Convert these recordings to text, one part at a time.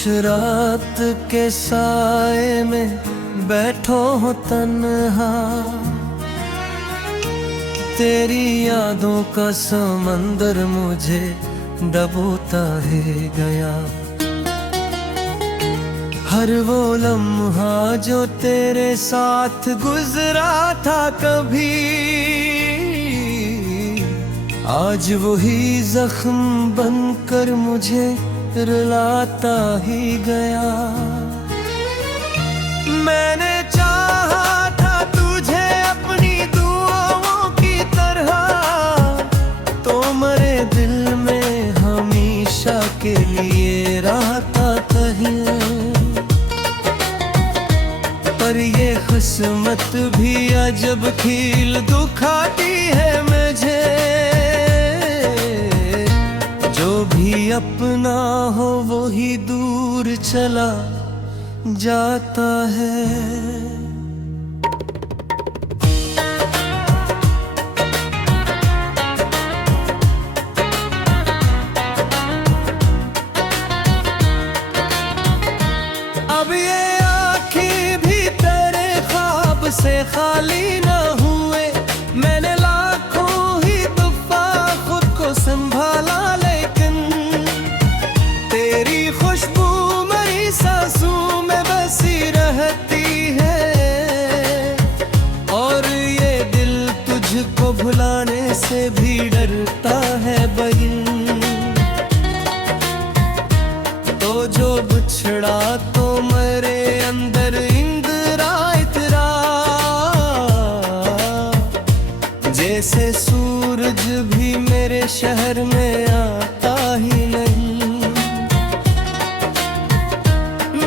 रात के साए में बैठो हो तन्हा, तेरी यादों का समंदर मुझे डबोता है गया। हर वो लम्हा जो तेरे साथ गुजरा था कभी, आज वही जख्म बनकर मुझे रुलाता ही गया। मैंने चाहा था तुझे अपनी दुआओं की तरह, तो मेरे दिल में हमेशा के लिए रहता कहीं। पर ये किस्मत भी अजब खील दुखाती है मुझे, जो भी अपना हो वो ही दूर चला जाता है। अब ये आँखें भी तेरे ख्वाब से खाली न हुए, मैंने लाखों ही दफा खुद को संभाला, सांसों में बसी रहती है। और ये दिल तुझको भुलाने से भी डरता है बहिन। तो जो बिछड़ा तो मेरे अंदर इंदिरा इतरा, जैसे सूरज भी मेरे शहर में आता ही नहीं।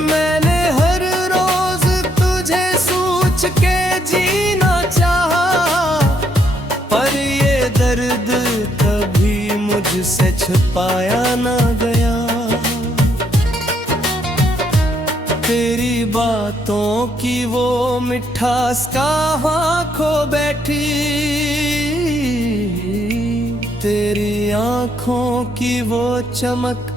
मैंने हर रोज तुझे सोच के जीना चाहा, पर ये दर्द कभी मुझसे छुपाया ना गया। तेरी बातों की वो मिठास कहाँ खो बैठी, तेरी आँखों की वो चमक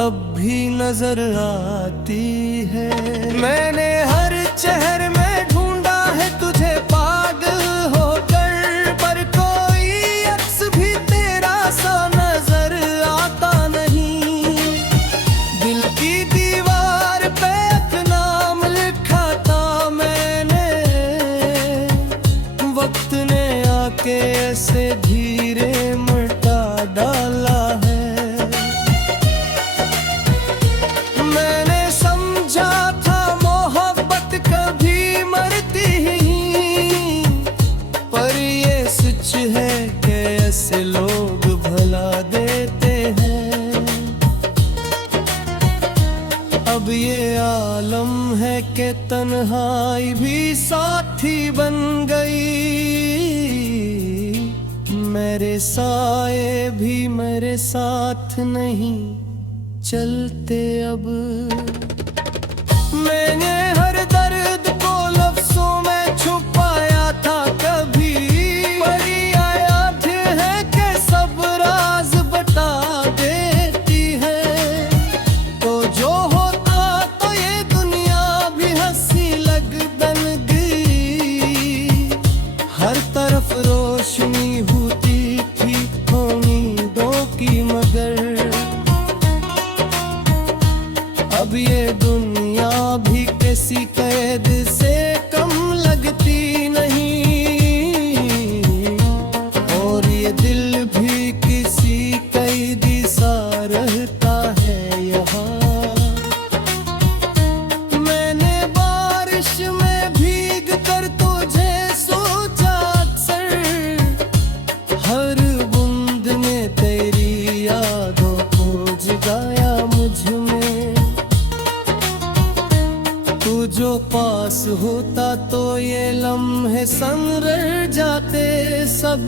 अब भी नजर आती है। मैंने हर शहर में ढूंढा है तुझे पागल होकर, पर कोई अक्स भी तेरा सा नजर आता नहीं। दिल की दीवार पे एक नाम लिखा था मैंने, वक्त ने आके ऐसे धीरे मिटा डाला है। है कि ऐसे लोग भला देते हैं। अब ये आलम है कि तन्हाई भी साथी बन गई, मेरे साए भी मेरे साथ नहीं चलते अब। मैंने हर दर्द को लफ्जों में छुपाया था कभी, रोशनी होती थी उम्मीदों की, मगर अब ये दुनिया भी किसी कैद से कम लगती नहीं, और ये दिल भी किसी कैदी सा रहता है यहाँ। मैंने बारिश में भीग कर तुझे सोचा, हर बूंद ने तेरी यादों को जगाया मुझ में। तू जो पास होता तो ये लम्हे संवर जाते सब,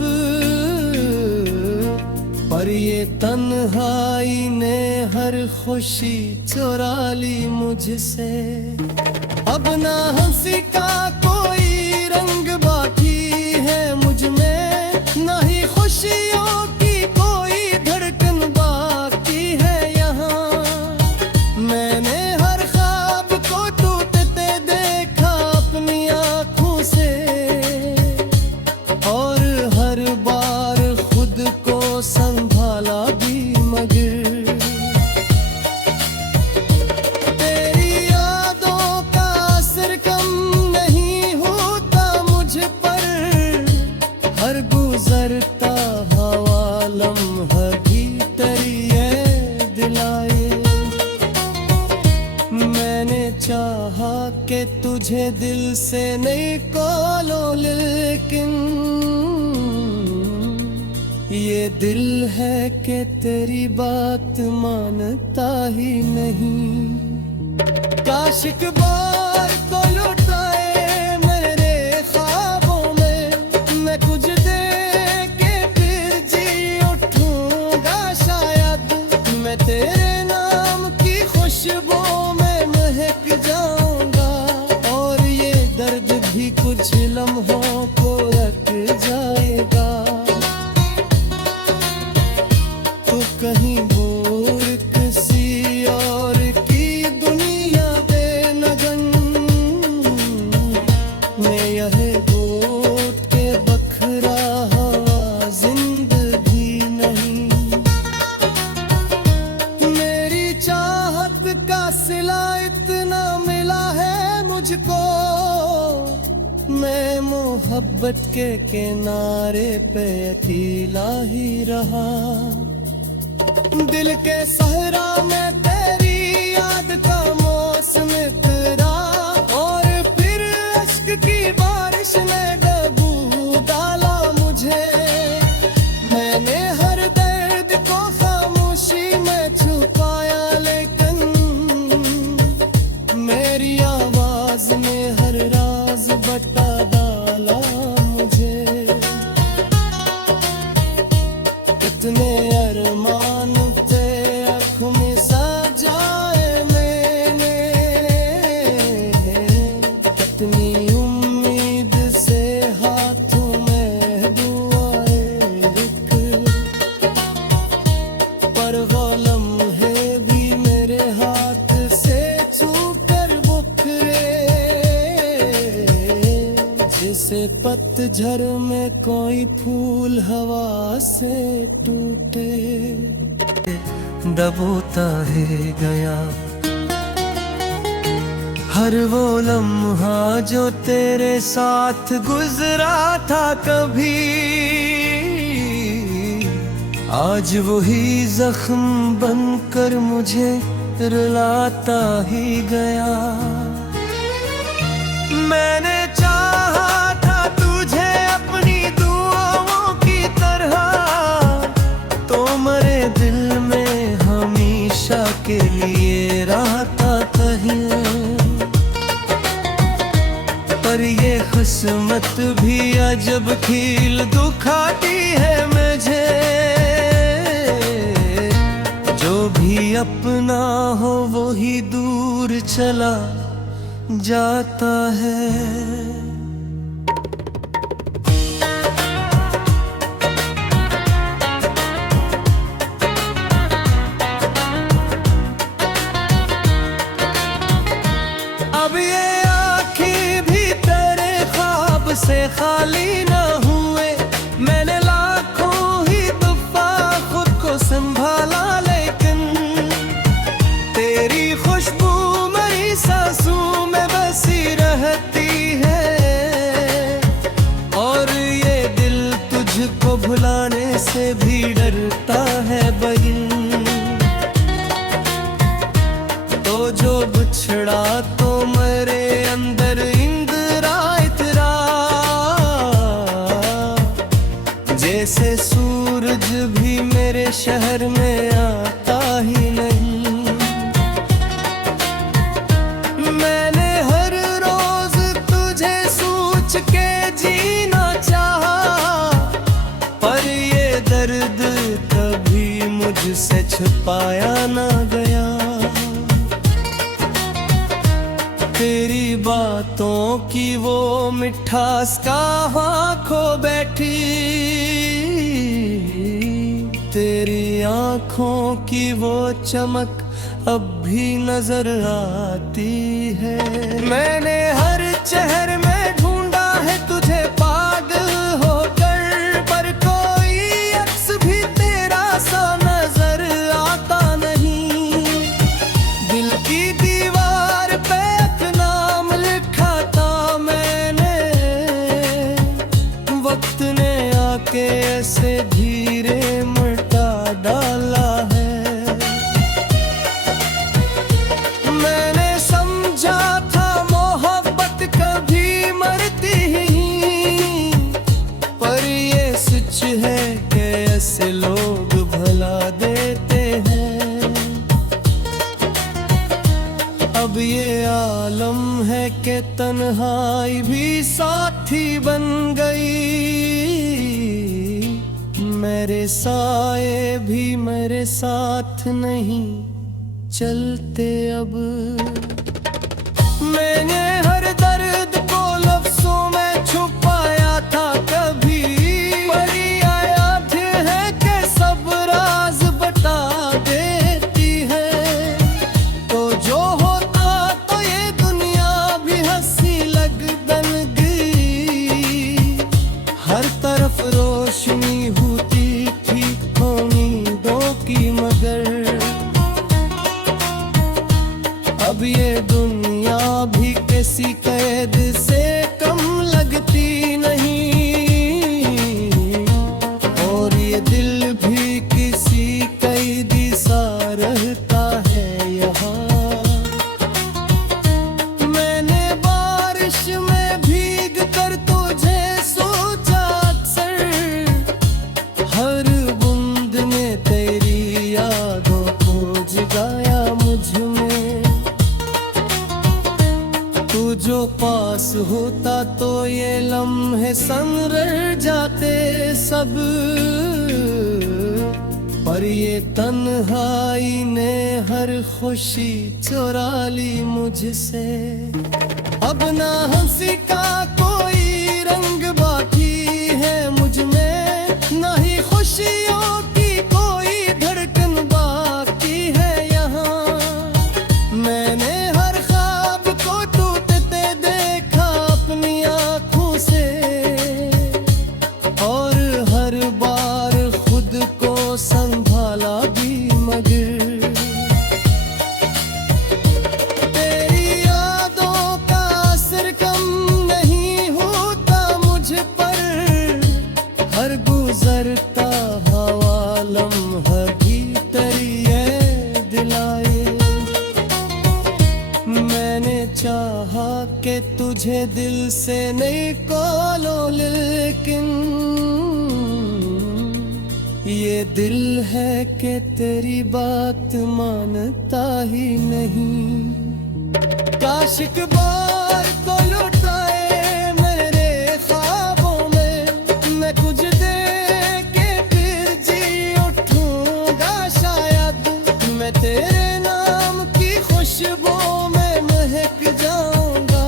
पर ये तन्हाई ने हर खुशी चुरा ली मुझसे। अब ना हंसी का कोई रंग बाकी है मुझ में, ना ही खुशियों की कोई धड़कन बाकी है यहाँ। मैंने दिल से नहीं कोलो, लेकिन ये दिल है कि तेरी बात मानता ही नहीं। काश एक बार को लुटाए मेरे ख्वाबों में, मैं कुछ दे के फिर जी उठूंगा शायद। मैं तेरे नाम की खुशबू में महक जाऊंगा, और ये दर्द भी कुछ लम्हों को रख जाएगा। तो कहीं दूर किसी और की दुनिया बेनगन में यह घोट के बखरा हवा जिंदगी नहीं। मेरी चाहत का सिला इतना मिला है मुझको, मैं मोहब्बत के किनारे पे अकेला ही रहा। दिल के सहरा में तेरी याद का मौसम फिरा, और फिर अश्क की बारिश ने डूबू डाला मुझे। मैंने हर दर्द को खामोशी में छुपाया, लेकिन मेरी आवाज में हर राज बता डाला मुझे। कितने अरमान थे आँख में सजाए मैंने, कितनी उम्मीद से हाथों में दुआएं लिख, पर वो लम्हे भी मेरे हाथ से छूकर बुखरे, जैसे पतझड़ में कोई फूल हवा से टूटे। दबोता है गया हर वो लम्हा जो तेरे साथ गुजरा था कभी, आज वही जख्म बनकर मुझे रुलाता ही गया। मैंने चाहा था तुझे अपनी दुआओं की तरह, तो मरे दिल में हमेशा के लिए रहता कहीं। पर ये किस्मत भी अजब खील दुखाती है मुझे, जो भी अपना हो वो ही दूर चला जाता है। अब ये आँखें भी तेरे ख्वाब से खाली न हुए, मैंने लाखों ही दफा खुद को संभाला, लेकिन तेरी खुशबू मेरी सांसों में बसी रहती है, और ये दिल तुझको भुलाने से भी डरता है बहिन। तो जो बिछड़ा तो मेरे अंदर इंदिरा इतरा, जैसे सूरज भी मेरे शहर में आता ही नहीं। मैंने हर रोज तुझे सोच के जीना चाहा, पर ये दर्द कभी मुझसे छुपाया ना गया। तेरी बातों की वो मिठास कहाँ खो बैठी, तेरी आँखों की वो चमक अब भी नजर आती है। मैंने हर शहर में ढूंढा है तुझे पागल होकर, पर कोई अक्स भी तेरा सा नजर आता नहीं। दिल की दीवार पे अपना नाम लिखा था मैंने, वक्त ने आके ऐसे धीरे मिटा डाला है। मैंने समझा था मोहब्बत कभी भी साथी बन गई, मेरे साए भी मेरे साथ नहीं चलते अब। मैंने हर दर्द को लफ्जों में छुपाया था कभी, पर ये याद है कि सब राज बता देती है। तो जो होता तो ये दुनिया भी हंसी लग बन गई, हर तरफ रोशनी होती थी उम्मीदों की, मगर अब ये दुनिया भी किसी कैद से कम लगती नहीं, और ये दिल भी किसी कैदी सा रहता है यहाँ। मैंने बारिश में भीग कर तुझे सोचा अक्सर, हर बूंद ने तेरी यादों को जगाया मुझ में। तू जो पास होता तो ये लम्हे संवर जाते सब, पर ये तन्हाई ने हर खुशी चुरा ली मुझसे। अब ना हंसी का कोई रंग बाकी है मुझ में, ना ही खुशियों की कोई धड़कन बाकी है यहाँ। मैंने हर ख्वाब को टूटते देखा अपनी आँखों से, और हर बार खुद को संभाला भी, मगर तेरी यादों का असर कम नहीं होता मुझ पर, हर गुजरता हवा लम्हा भी तेरी याद दिलाए। मैंने चाहा कि तुझे दिल से नहीं कोलो, लेकिन ये दिल है कि तेरी बात मानता ही नहीं। काश एक बार तो लुटाए मेरे ख्वाबों में, मैं कुछ दे के फिर जी उठूंगा शायद। मैं तेरे नाम की खुशबू में महक जाऊंगा,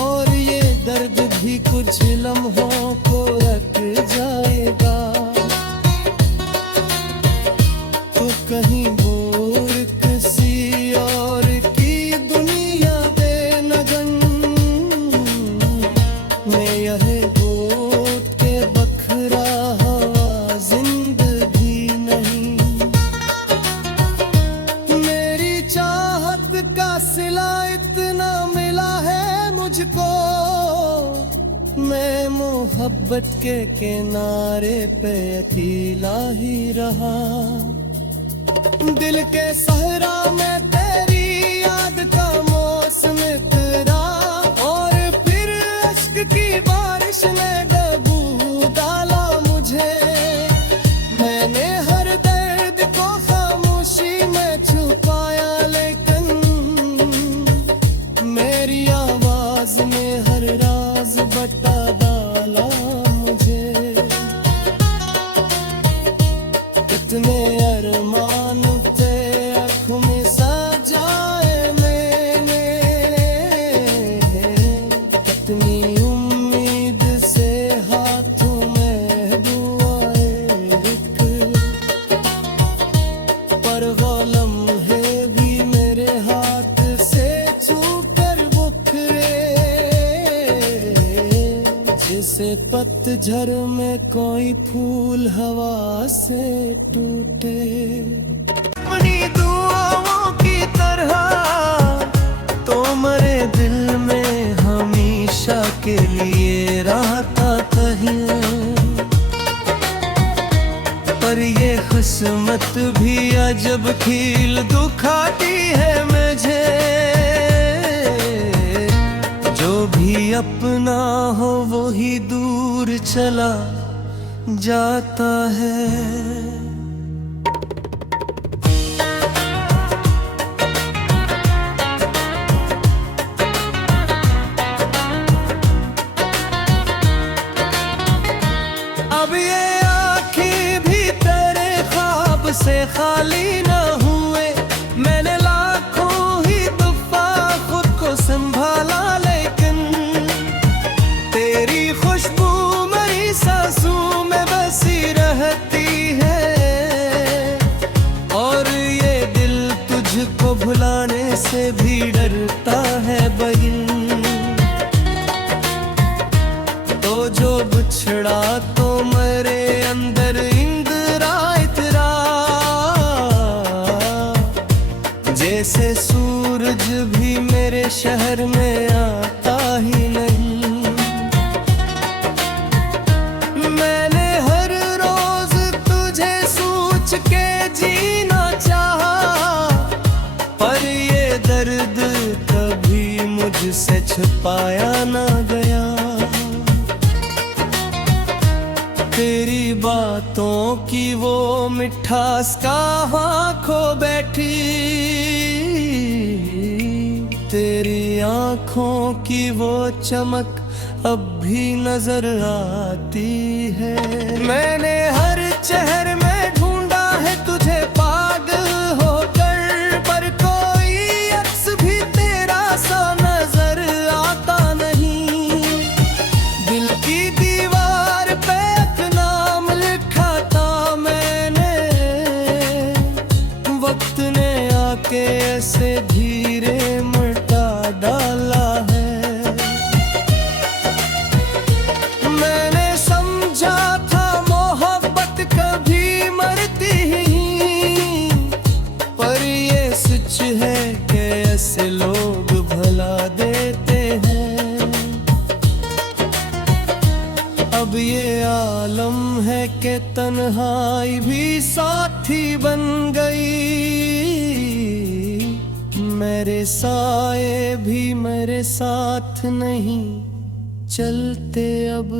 और ये दर्द भी कुछ लम्हों को रख जाएगा। तो कहीं दूर किसी और की दुनिया बेनगन में यह गोद के बखरा हवा जिंदगी नहीं। मेरी चाहत का सिला इतना मिला है मुझको, मैं मोहब्बत के किनारे पे अकेला ही रहा। दिल के सहरा में तेरी याद का मौसम तेरा, और फिर अश्क की बारिश ने डूबू डाला मुझे। मैंने हर दर्द को खामोशी में छुपाया, लेकिन मेरी आवाज ने हर राज बता डाला मुझे। कितने अरमान थे आँखों में सजाए मैंने, कितनी उम्मीद से हाथों में दुआएं लिख, पर वो लम्हे भी मेरे हाथ से छूकर बिखरे, जैसे पतझड़ में कोई फूल हवा से टूटे। अपनी दुआओं की तरह तो मेरे दिल में हमेशा के लिए रहता कहीं, पर ये किस्मत भी अजब खील दुखाती है मुझे। जो भी अपना हो वो ही दूर चला जाता है। खाली न हुए। मैंने लाखों ही दफा खुद को संभाला, लेकिन तेरी खुशबू मेरी सांसों में बसी रहती है। और ये दिल तुझको भुलाने से भी डरता है बहिन। तो जो बिछड़ा तो मेरे अंदर इंदिरा इतरा, जैसे सूरज भी मेरे शहर में आता ही नहीं। मैंने हर रोज तुझे सोच के जीना चाहा, पर ये दर्द कभी मुझसे छुपाया ना गया। तेरी बातों की वो मिठास कहाँ खो बैठी, तेरी आँखों की वो चमक अब भी नजर आती है। मैंने हर शहर में ढूंढा है तुझे पागल होकर, पर कोई अक्स भी तेरा सा नजर आता नहीं। दिल की दीवार पे नाम लिखा था मैंने, वक्त ने आके ऐसे धीरे मिटा डाला है। मैंने समझा था मोहब्बत कभी मरती ही, पर ये सच है कि ऐसे लोग भला देते हैं। अब ये आलम है कि तन्हाई भी साथी बन गई। मेरे साए भी मेरे साथ नहीं चलते अब।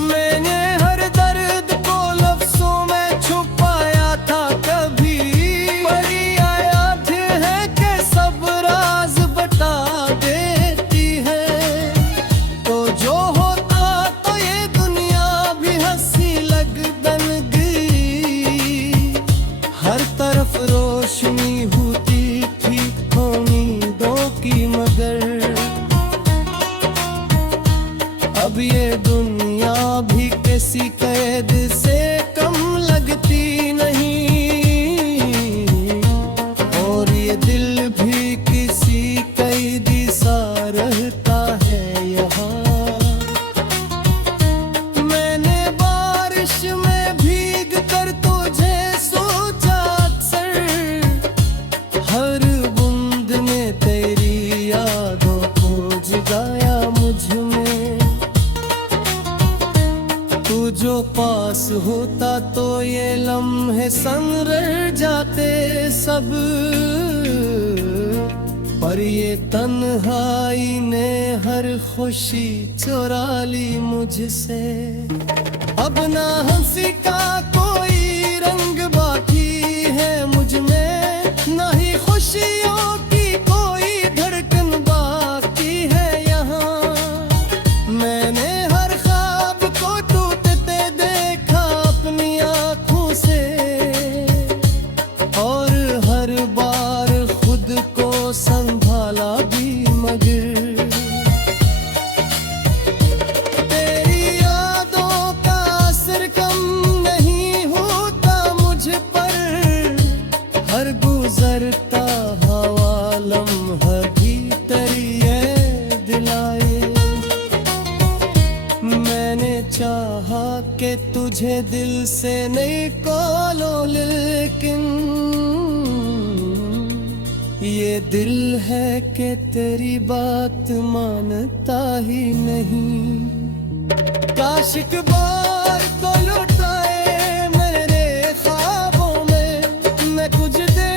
मैंने हर दर्द को लफ्जों में छुपाया था कभी, पर याद है कि सब राज बता देती है। तो जो होता तो ये दुनिया भी हंसी लगन गई। हर तरफ रोशनी होती थी उम्मीदों की, मगर अब ये दुनिया भी किसी कैद से कम लगती नहीं। और ये दिल भी किसी कैदी सा रहता है यहाँ। मैंने बारिश में भीग कर तुझे सोचा अक्सर, हर बूंद ने तेरी यादों को जगाया मुझ में। तू जो पास होता तो ये लम्हे संवर जाते सब, पर ये तन्हाई ने हर खुशी चुरा ली मुझसे। अब ना हंसी का कोई रंग बाकी है मुझ में, ना ही खुशियों की कोई धड़कन बाकी है यहाँ। मैंने हर ख्वाब को टूटते देखा अपनी आँखों से, और हर बार खुद को संभाला भी, मगर तेरी यादों का असर कम नहीं होता मुझ पर। हर गुजरता हवा लम्हा भी तेरी याद दिलाए। मैंने चाहा कि तुझे दिल से नहीं कोलो, लेकिन ये दिल है कि तेरी बात मानता ही नहीं। काश एक बार तो लुटाए मेरे ख्वाबों में, मैं कुछ दे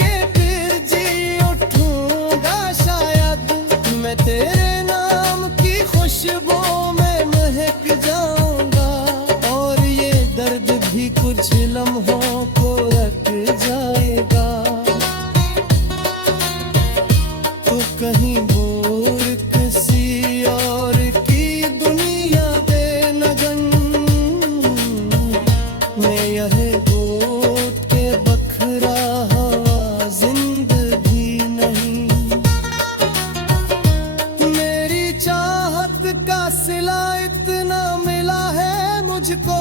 के फिर जी उठूंगा शायद। मैं तेरे नाम की खुशबू में महक जाऊंगा, और ये दर्द भी कुछ लम्हों को रख जाएगा। तो कहीं दूर किसी और की दुनिया बेनगन, मुझको,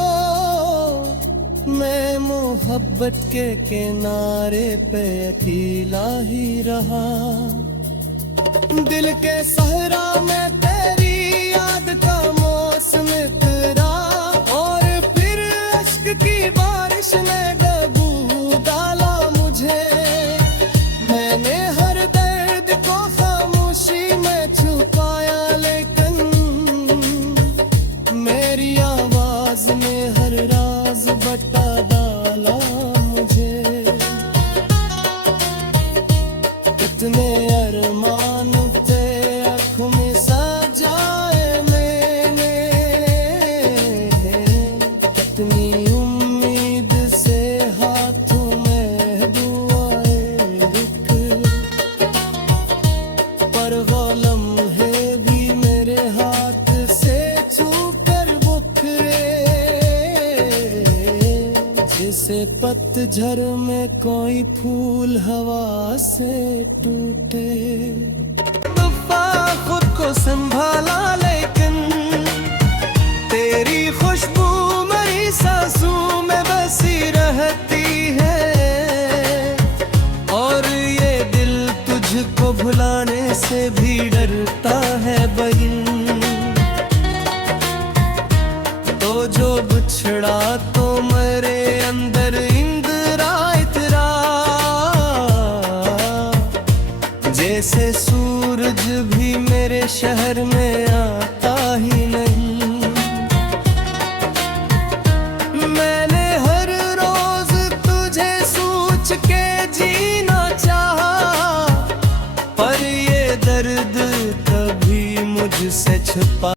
मैं मोहब्बत के किनारे पे अकेला ही रहा। दिल के सहरा में तेरी याद का मौसम तेरा, और फिर अश्क की बारिश ने डूबू डाला मुझे। मैंने हर दर्द को खामोशी में छुपाया, लेकिन मेरी आवाज ने हर राज बता डाला मुझे। कितने अरमान थे आँखों में सजाए मैंने, कितनी उम्मीद से हाथों में दुआएं रुक, पर वो लम्हे भी मेरे हाथ से छूकर बिखरे, जैसे पतझड़ में कोई फूल हवा से टूटे। दफा खुद को संभाला, लेकिन तेरी खुशबू मेरी सांसों में बसी रहती है, और ये दिल तुझको भुलाने से भी डरता है बहिन। तो जो बिछड़ा तो मेरे अंदर इंदिरा इतरा, जैसे सूरज भी मेरे शहर में आता ही नहीं। मैंने हर रोज तुझे सोच के जीना चाहा, पर ये दर्द कभी मुझसे छुपा